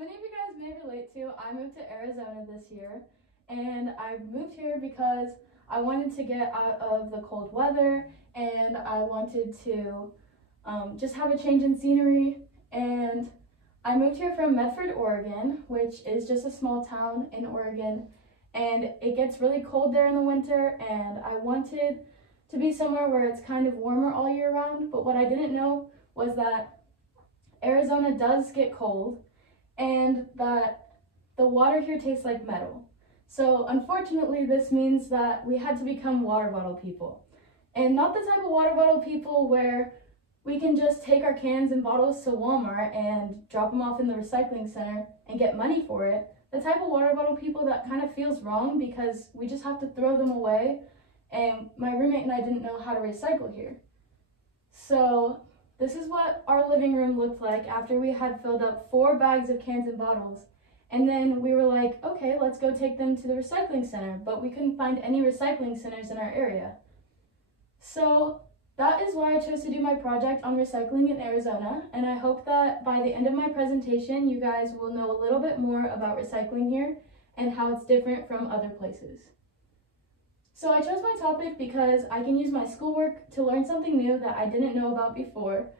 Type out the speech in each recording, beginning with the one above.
many of you guys may relate to, I moved to Arizona this year, and I moved here because I wanted to get out of the cold weather, and I wanted to just have a change in scenery. And I moved here from Medford, Oregon, which is just a small town in Oregon, and it gets really cold there in the winter, and I wanted to be somewhere where it's kind of warmer all year round. But what I didn't know was that Arizona does get cold, and that the water here tastes like metal. So unfortunately, this means that we had to become water bottle people. And not the type of water bottle people where we can just take our cans and bottles to Walmart and drop them off in the recycling center and get money for it. The type of water bottle people that kind of feels wrong because we just have to throw them away. And my roommate and I didn't know how to recycle here. So this is what our living room looked like after we had filled up 4 bags of cans and bottles. And then we were like, okay, let's go take them to the recycling center, but we couldn't find any recycling centers in our area. So that is why I chose to do my project on recycling in Arizona, and I hope that by the end of my presentation, you guys will know a little bit more about recycling here and how it's different from other places. So I chose my topic because I can use my schoolwork to learn something new that I didn't know about before,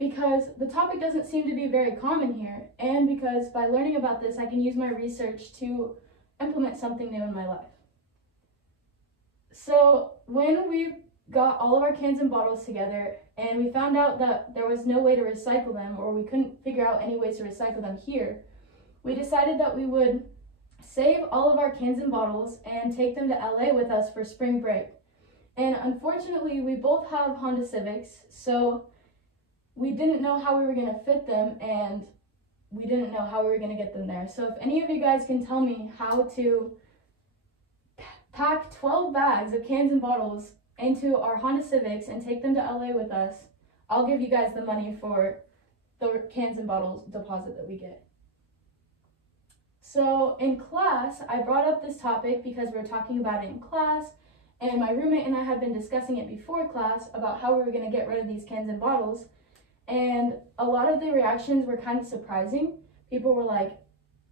because the topic doesn't seem to be very common here, and because by learning about this, I can use my research to implement something new in my life. So when we got all of our cans and bottles together and we found out that there was no way to recycle them, or we couldn't figure out any ways to recycle them here, we decided that we would save all of our cans and bottles and take them to LA with us for spring break. And unfortunately, we both have Honda Civics, so we didn't know how we were going to fit them, and we didn't know how we were going to get them there. So if any of you guys can tell me how to pack 12 bags of cans and bottles into our Honda Civics and take them to LA with us, I'll give you guys the money for the cans and bottles deposit that we get. So in class, I brought up this topic because we were talking about it in class, and my roommate and I had been discussing it before class about how we were going to get rid of these cans and bottles, and a lot of the reactions were kind of surprising. People were like,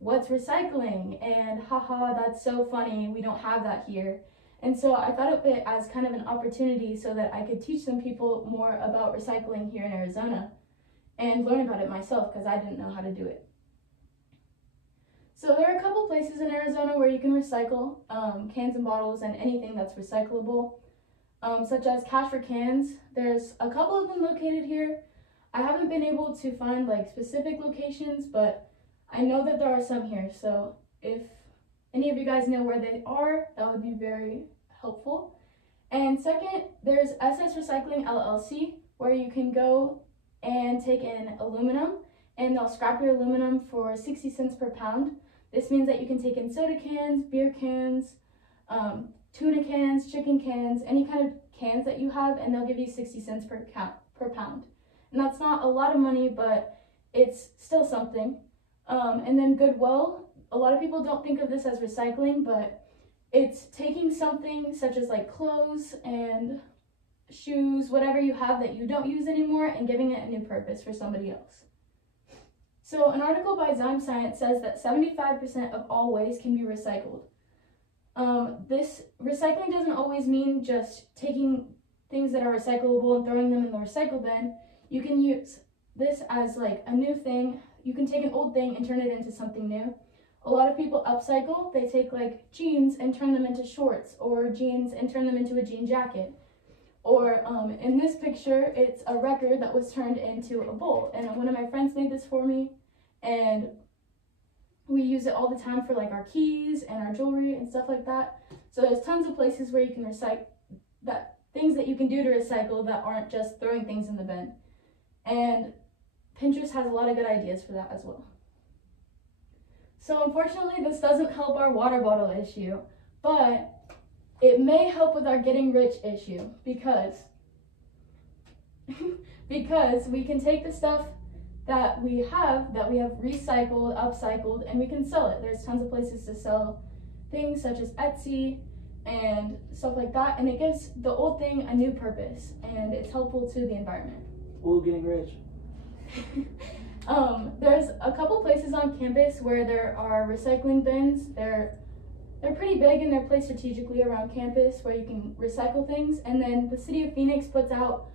what's recycling? And haha, that's so funny, we don't have that here. And so I thought of it as kind of an opportunity so that I could teach some people more about recycling here in Arizona and learn about it myself, because I didn't know how to do it. So there are a couple places in Arizona where you can recycle cans and bottles and anything that's recyclable, such as Cash for Cans. There's a couple of them located here. I haven't been able to find like specific locations, but I know that there are some here. So if any of you guys know where they are, that would be very helpful. And second, there's SS Recycling LLC, where you can go and take in aluminum, and they'll scrap your aluminum for 60 cents per pound. This means that you can take in soda cans, beer cans, tuna cans, chicken cans, any kind of cans that you have, and they'll give you 60 cents per pound. And that's not a lot of money, but it's still something. And then Goodwill, a lot of people don't think of this as recycling, but it's taking something such as like clothes and shoes, whatever you have that you don't use anymore, and giving it a new purpose for somebody else. So an article by Zyme Science says that 75% of all waste can be recycled. This recycling doesn't always mean just taking things that are recyclable and throwing them in the recycle bin. You can use this as like a new thing. You can take an old thing and turn it into something new. A lot of people upcycle. They take like jeans and turn them into shorts, or jeans and turn them into a jean jacket. Or in this picture, it's a record that was turned into a bowl. And one of my friends made this for me, and we use it all the time for like our keys and our jewelry and stuff like that. So there's tons of places where you can recycle things that you can do to recycle that aren't just throwing things in the bin. And Pinterest has a lot of good ideas for that as well. So unfortunately, this doesn't help our water bottle issue, but it may help with our getting rich issue, because we can take the stuff that we have recycled, upcycled, and we can sell it. There's tons of places to sell things such as Etsy and stuff like that, and it gives the old thing a new purpose, and it's helpful to the environment. Ooh, getting rich. There's a couple places on campus where there are recycling bins. They're pretty big and they're placed strategically around campus where you can recycle things. And then the city of Phoenix puts out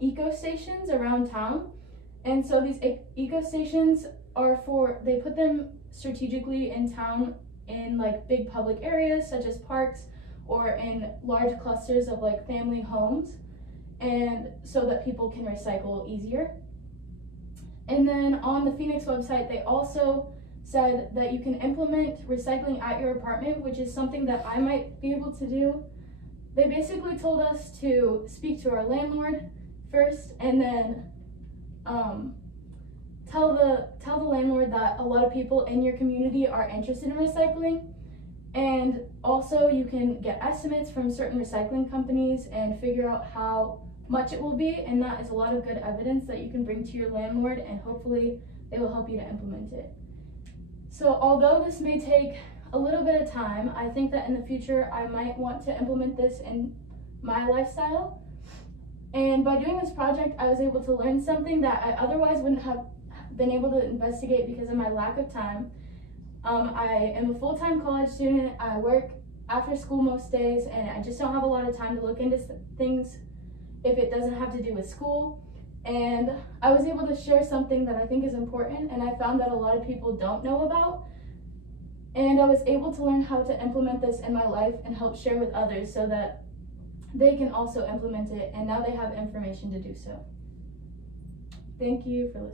eco stations around town. And so these eco stations they put them strategically in town in like big public areas such as parks or in large clusters of like family homes, and so that people can recycle easier. And then on the Phoenix website, they also said that you can implement recycling at your apartment, which is something that I might be able to do. They basically told us to speak to our landlord first and then tell the landlord that a lot of people in your community are interested in recycling. And also you can get estimates from certain recycling companies and figure out how much it will be, and that is a lot of good evidence that you can bring to your landlord, and hopefully they will help you to implement it. So although this may take a little bit of time, I think that in the future I might want to implement this in my lifestyle. And by doing this project, I was able to learn something that I otherwise wouldn't have been able to investigate because of my lack of time. I am a full-time college student. I work after school most days, and I just don't have a lot of time to look into things if it doesn't have to do with school. And I was able to share something that I think is important, and I found that a lot of people don't know about. And I was able to learn how to implement this in my life and help share with others so that they can also implement it, and now they have information to do so. Thank you for listening.